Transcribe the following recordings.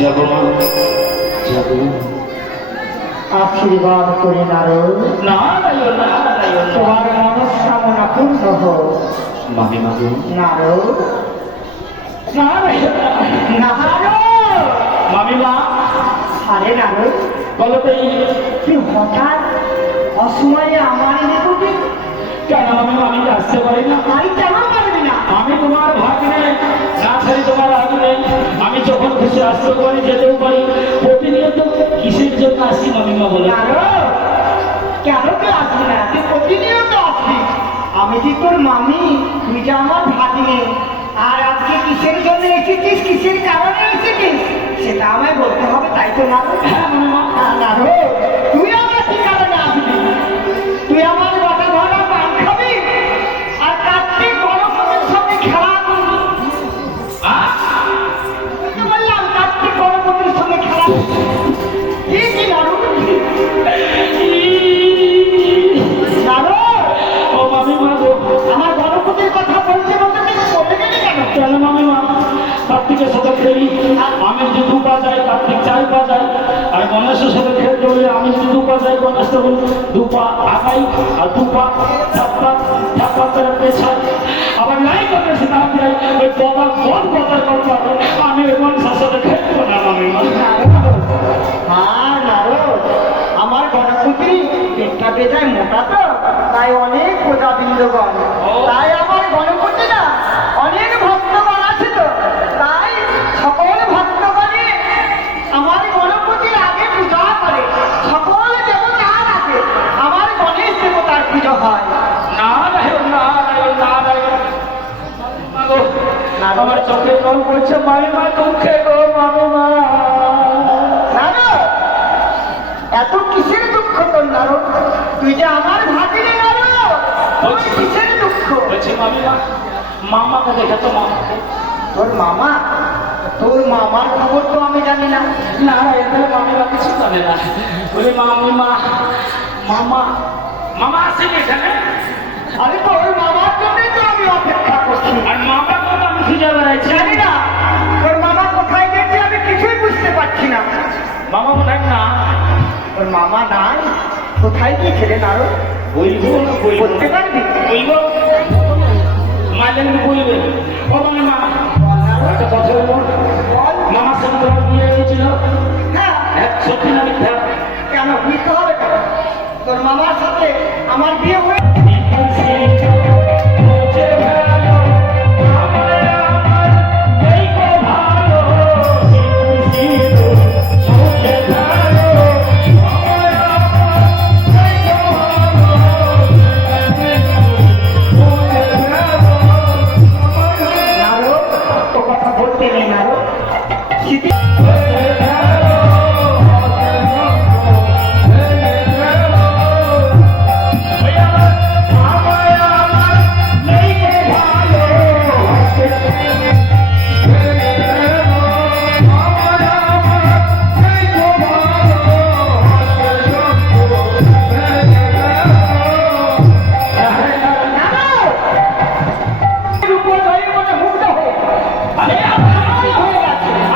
যাবো মা, যাবো। আশীর্বাদ করে নারদ, না যাইও না, যাইও না। তোমার মনস্কামনা পূর্ণ হোক। মামিমা গো, নারদ, না যাইও না। নারদ, মামিমা, আরে নারদ, বলো তো তুই হঠাৎ অসময়ে আমার নিকটে কেন মামিমা? আমি কি আসতে পারি না? বাড়ি কেন পারবি না? আমি তোমার ভাগ্নে, না ছাড়ি তোমার আগ্নে। আমি যখন খুশি আসতে পারি, যেতেও পারি। প্রতিনিয়ত কিসের জন্য আসছি মামিমা বলে? নারদ, কেন তুই আসবি না? তুই প্রতিনিয়ত আসবি। আমি যে তোর মামি, তুই যে আমার ভাগ্নে। আর আজকে কিসের জন্য এসেছিস, কিসের কারণে এসেছিস, সেটা আমায় বলতে হবে, তাই তো না? হ্যাঁ মামিমা। নারদ, তুই আমার কি কারণে আসবি? তুই আমার বাটা ধরা পান খাবি আর কার্তিক গণপতির সঙ্গে খেলা করবি। তুই তো বললাম কার্তিক গণপতির সঙ্গে খেলা করবি। কি নারদ? নারদ, ও মামিমা গো, আমার গণপতির কথা বলতে বলতে তুই বলে গেলি কেন? কেন মামিমা? কার্তিকের সাথে খেলি, আমি যদি দু পা যাই, কার্তিক চার পা যায়। আর গণেশের সাথে খেলতে হলে আমি যদি দু পা যাই, গণেশ তখন দু পা আগাই, আর দু পা ধাপ্পা করে পেছাই। আবার নাই গণেশ না যাই, ওই কথা বল কথার কথা আমি ওই গণেশের সাথে খেলবো না মামিমা। হ্যাঁ নারদ, আমার গণপতি পেটটা বেজায় মোটা তো, তাই অনেক প্রজাবৃন্দগণ, তাই আমার গণপতি না অনেক ভক্তগণ আছে তো, তাই সকল ভক্তগণে আমার গণপতির আগে পূজা করে। সকল দেবতার আগে আমার গণেশ দেবতার পুজো হয়। না রাখো, না রাখো, না রাখো। আমার চোখে জল পড়ছে মামিমা, দুঃখে গো মামিমা। নারদ, এত কিসের দুঃখ তোর নারদ? তুই যে আমার ভাগিনী নারদ, তোর কিসের দুঃখ? বলছি মামিমা, মামাকে দেখে তো মামাকে। তোর মামা? তোর মামার খবর তো আমি জানি না। না এখানে মামিমা কিছু জানে না। বলি মামিমা, মামা মামা আসেনি এখানে। আরে তোর মামার জন্যই তো আমি অপেক্ষা করছি। আর মামাকে তো আমি খুঁজে বেড়াইছি। জানি না তোর মামা কোথায় গেছে, আমি কিছুই বুঝতে পারছি না। মামা বলেন না, তোর মামা নাই, কোথায় গিয়েছে রে নারদ? বলবো না বলবো বলতে পারবি? বলবো মাঝে বলবে। ও মামিমা, একটা কথা বলবো। মামার সঙ্গে তোমার বিয়ে হয়েছিল? হ্যাঁ। সত্যি না মিথ্যা? কেন বুঝতে হবে কেন? তোর মামার সাথে আমার বিয়ে হয়ে নারদ, তো কথা বলতে নেই নারদ। স্মৃতি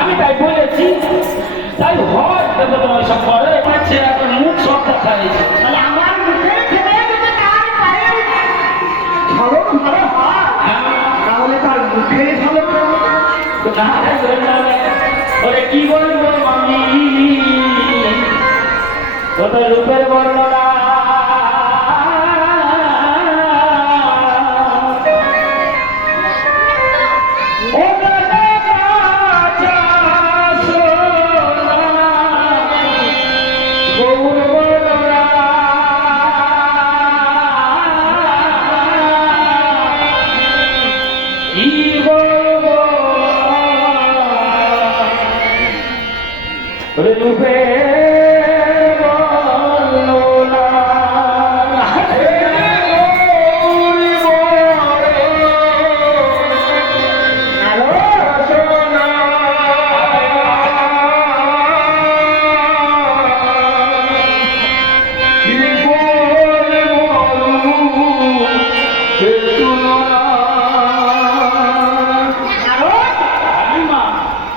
আমি তাই বলেছি, তাই হয় দেখো তোমার সব করে পাচ্ছে, এখন মুখ সব দেখা হয়েছে। মানে আমার মুখে ছেড়ে যদি তার পায়ে ঝলক ভালো হয়, তাহলে তার মুখের ঝলক ওরে কি বলবো মামি, ওদের রূপের বর্ণনা রূপে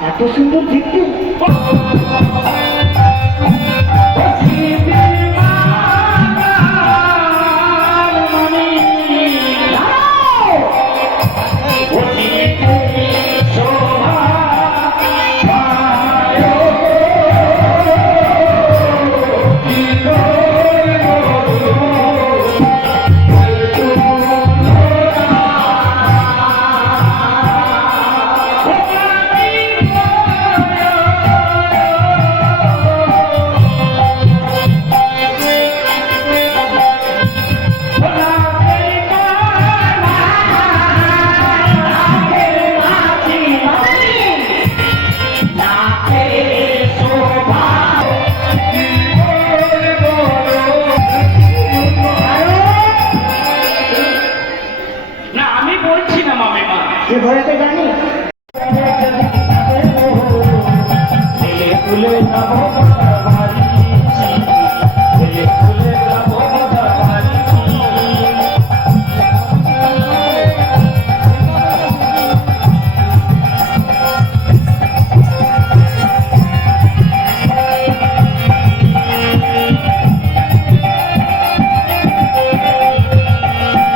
এত সুন্দর দেখতে। না আমি বলছি না মামিমা, এ ঘরেতে জানি ফুলে যাবো বাড়ি, ফুলে যাবো বাড়ি।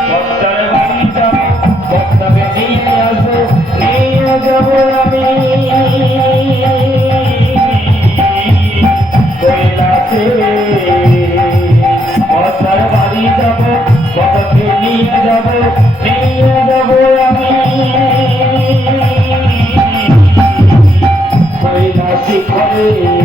বক্তার বাড়ি যাবো, বক্তাকে নিয়ে আসবো, নিয়ে যাবো আমি কৈলাসে। বক্তার বাড়ি যাবো, বক্তাকে নিয়ে যাবো, নিয়ে যাবো আমি কৈলাসে ঘরে।